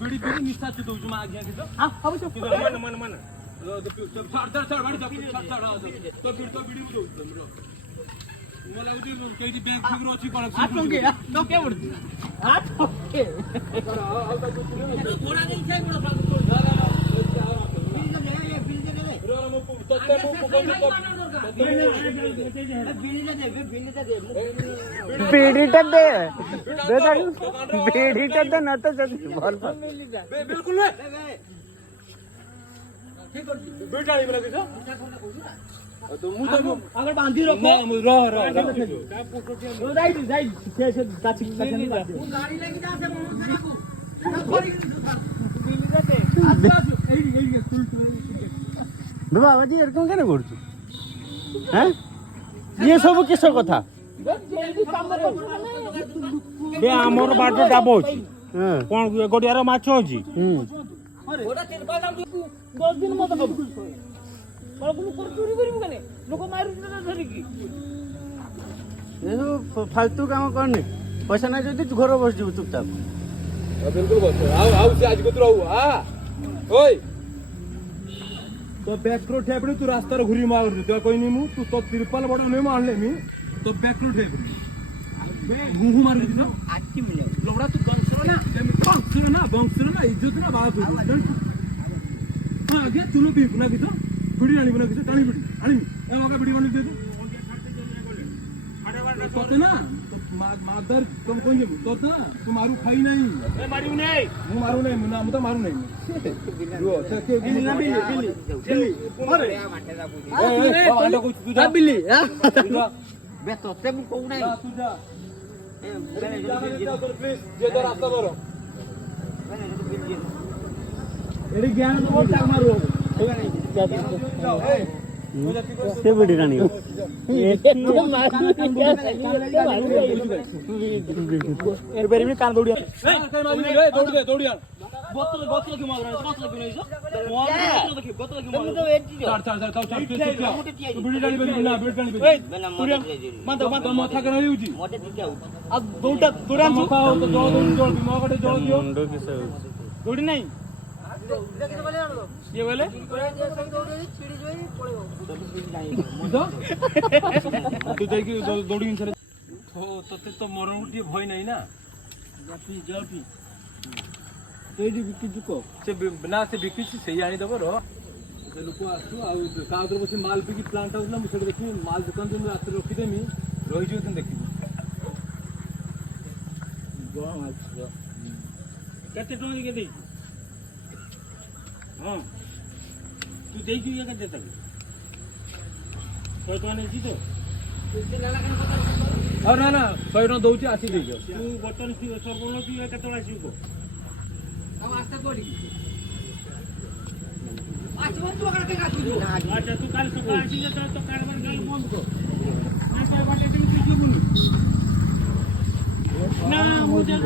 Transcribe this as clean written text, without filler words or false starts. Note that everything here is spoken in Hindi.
बिडी बिडी निसाच दउजु मा आज्ञा कितो हां अब छ मन मन चढ बाडी चढ तो फिर तो बिडी दउ मला उदी केही बैंक फिगर अछि कोन आठ टंके तो के बढी 8 टंके घोडा नहीं छै बीडीटा दे बीडीटा दे ना तो बोल बिल्कुल बेटा नहीं बना किसा तो मु तो अगर बांधी रखो रह जाई से गाछी गाड़ी लेके जा से बाबा जी एरकम केन करछु हैं ये सब किस कथा बे हमर बाटो डाबोच कोन गोडियार माछ होची ओडा तिरपाल नाम 10 दिन मत बाबू बाबू कर चोरी करिबु कने लोक मारू धरि की ये सब फालतू काम करने पैसा ना जदी घर बस जीव चुपचाप बिल्कुल बस आओ से आज को रहू हां ओए तो बैकरो ठेपड़ी तू रास्ता रे घुरी मार तो कोई नहीं मु तू तो तिरपाल बडो नहीं मारले मी तो बैकरो ठेपड़ी बे मुंह मार दियो आकी मिले लोड़ा तू बंसरो ना इज्जत ना बात हो हां गया चलो भी बना कितो बिडी आनी बना कितो टाणी बिडी आनी ए मका बिडी बनी दे तो तो ना तो मादर कम कोन जे तो ना तू मारू खाई नहीं ए मारू नहीं मु मारू नहीं मु ना मु तो मारू नहीं रो के बिली ना बिली अरे आंडा को तू जा बिली बे तो ते मु को नहीं तू जा ए प्लीज जे दर रास्ता करो एडी ज्ञान तो टाक मारू से बिडी रानी एर बेरी में कान दौड़िया दौड़ दे दौड़िया बोतल क्यों मार रहा है बोतल क्यों नहीं सो बोतल क्यों मार रहा है चल बिडी डाली बिडी ना बिडी डाली मान तो माथा कर रही हुची अब दौड़ा तुरंत मौका हो तो जोड़ मौका जोड़ दियो दौड़ी नहीं ये बोले तू देखी दौड़ी तो तते तो मरण उठी भय नहीं ना जापी एडी बिकी जुको से बिना से बिकी से आनी दबो रो से लोक आसु आ काउदर बसी माल बिकी प्लांट हाउस ना मुसे देखी माल दुकान से रात रखी देमी रही जो तुम देखी गो माल केते टोनी के दे हां तू देखी ये के देता कोई तो नहीं जी तो और ना 100 टका दउची आसी देजो तू बटन सी सर बोलो तू ये केतला आसी को हम आस्ते कोडी आज मन तू अगर के काटू अच्छा तू काल सकाळ आसी तो कारबार गाल बंद कर ना काय बाटे तू बोल ना मुझे